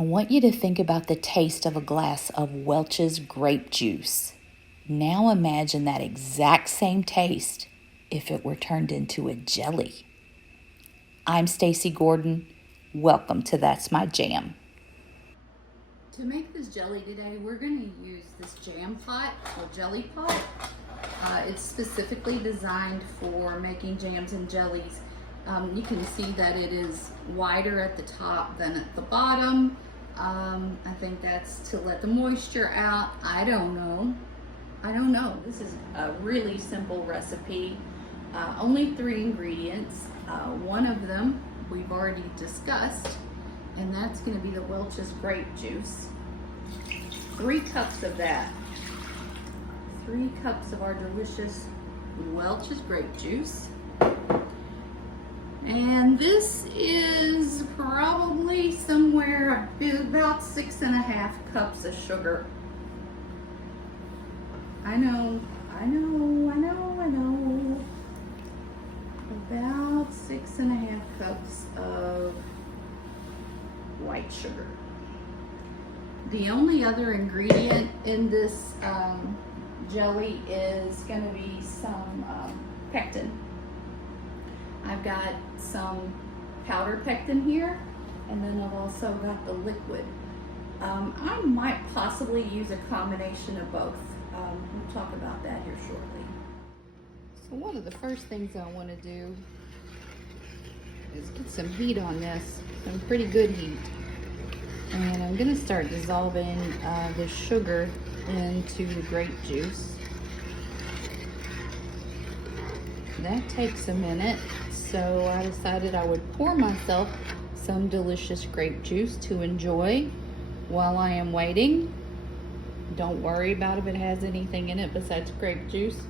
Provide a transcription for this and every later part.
I want you to think about the taste of a glass of Welch's grape juice. Now imagine that exact same taste if it were turned into a jelly. I'm Stacy Gordon. Welcome to That's My Jam. To make this jelly today, we're going to use this jam pot or jelly pot. It's specifically designed for making jams and jellies. You can see that it is wider at the top than at the bottom. I think that's to let the moisture out. I don't know. This is a really simple recipe. Only 3 ingredients. One of them we've already discussed, and that's going to be the Welch's grape juice. 3 cups of that. 3 cups of our delicious Welch's grape juice. And this is probably somewhere about 6.5 cups of sugar. I know. About 6.5 cups of white sugar. The only other ingredient in this jelly is going to be some pectin. I've got some powder pectin here, and then I've also got the liquid. I might possibly use a combination of both. We'll talk about that here shortly. So one of the first things I want to do is get some heat on this, some pretty good heat. And I'm going to start dissolving the sugar into the grape juice. That takes a minute, so I decided I would pour myself some delicious grape juice to enjoy while I am waiting. Don't worry about if it has anything in it besides grape juice.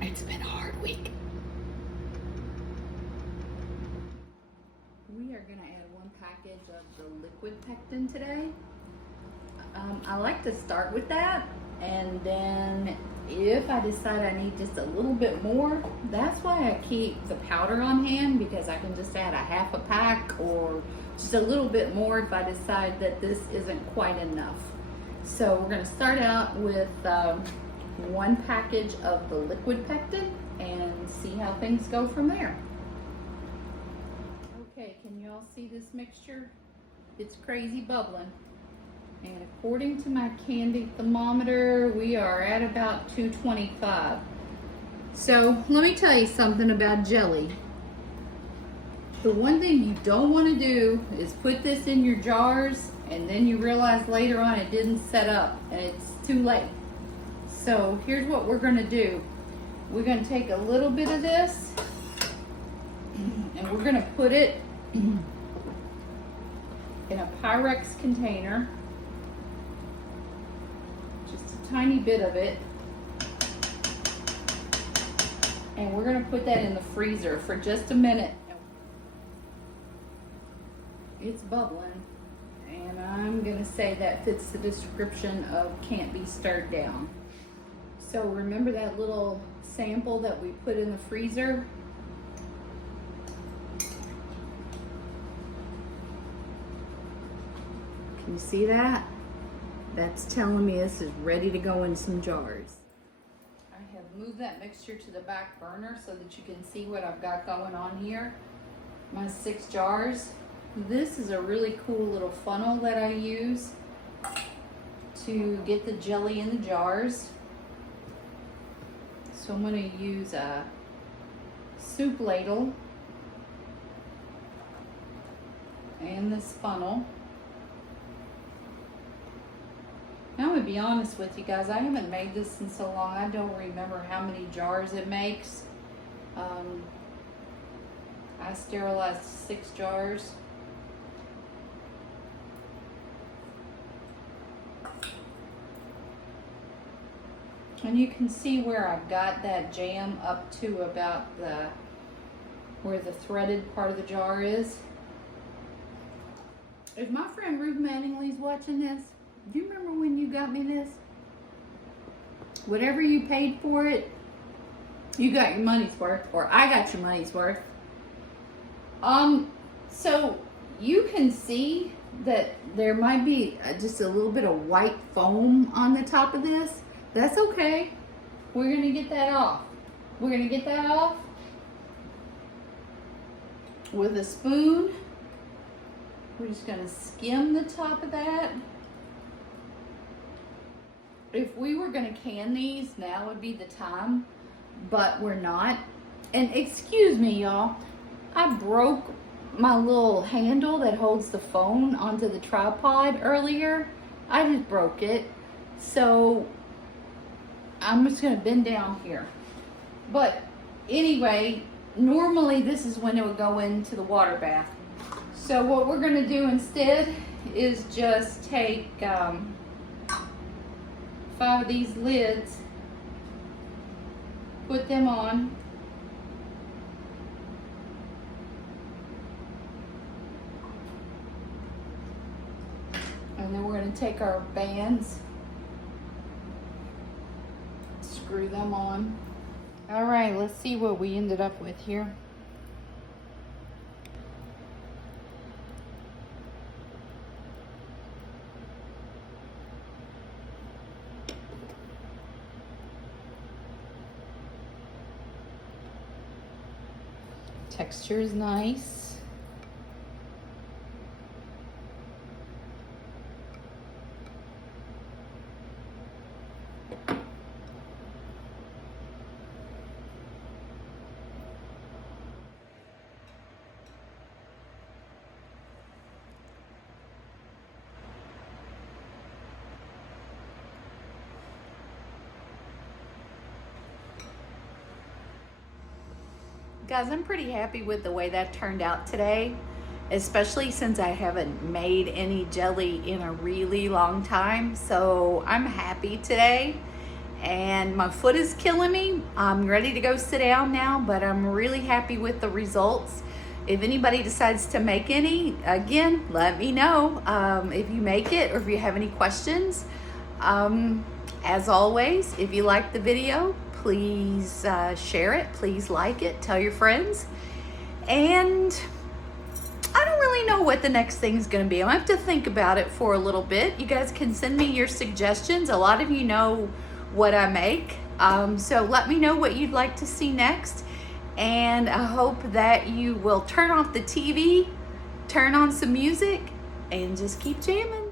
It's been a hard week. We are going to add 1 package of the liquid pectin today. I like to start with that, and then if I decide I need just a little bit more, that's why I keep the powder on hand, because I can just add a half a pack or just a little bit more if I decide that this isn't quite enough. So we're going to start out with 1 package of the liquid pectin and see how things go from there. Okay, can you all see this mixture? It's crazy bubbling. And according to my candy thermometer, we are at about 225. So let me tell you something about jelly. The one thing you don't want to do is put this in your jars and then you realize later on it didn't set up and it's too late. So here's what we're going to do. We're going to take a little bit of this and we're going to put it in a Pyrex container. Tiny bit of it, and we're going to put that in the freezer for just a minute. It's bubbling, and I'm going to say that fits the description of can't be stirred down. So remember that little sample that we put in the freezer? Can you see that? That's telling me this is ready to go in some jars. I have moved that mixture to the back burner so that you can see what I've got going on here. My 6 jars. This is a really cool little funnel that I use to get the jelly in the jars. So I'm going to use a soup ladle and this funnel. Now, I'm going to be honest with you guys, I haven't made this in so long, I don't remember how many jars it makes. I sterilized 6 jars. And you can see where I've got that jam up to about where the threaded part of the jar is. If my friend Ruth Manningly's watching this, do you remember when you got me this? Whatever you paid for it, you got your money's worth, or I got your money's worth. So you can see that there might be just a little bit of white foam on the top of this. That's okay. We're gonna get that off. We're gonna get that off with a spoon. We're just gonna skim the top of that. If we were gonna can these, now would be the time, but we're not. And excuse me, y'all, I broke my little handle that holds the phone onto the tripod earlier. I just broke it. So I'm just gonna bend down here. But anyway, normally this is when it would go into the water bath. So what we're gonna do instead is just take 5 of these lids, put them on, and then we're going to take our bands, screw them on. All right, let's see what we ended up with here. Texture is nice. Guys, I'm pretty happy with the way that turned out today, especially since I haven't made any jelly in a really long time. So I'm happy today, and my foot is killing me. I'm ready to go sit down now, but I'm really happy with the results. If anybody decides to make any, again, let me know if you make it or if you have any questions. As always, if you like the video, please share it, please like it, tell your friends. And I don't really know what the next thing is going to be. I'm going to have to think about it for a little bit. You guys can send me your suggestions. A lot of you know what I make. So let me know what you'd like to see next. And I hope that you will turn off the TV, turn on some music, and just keep jamming.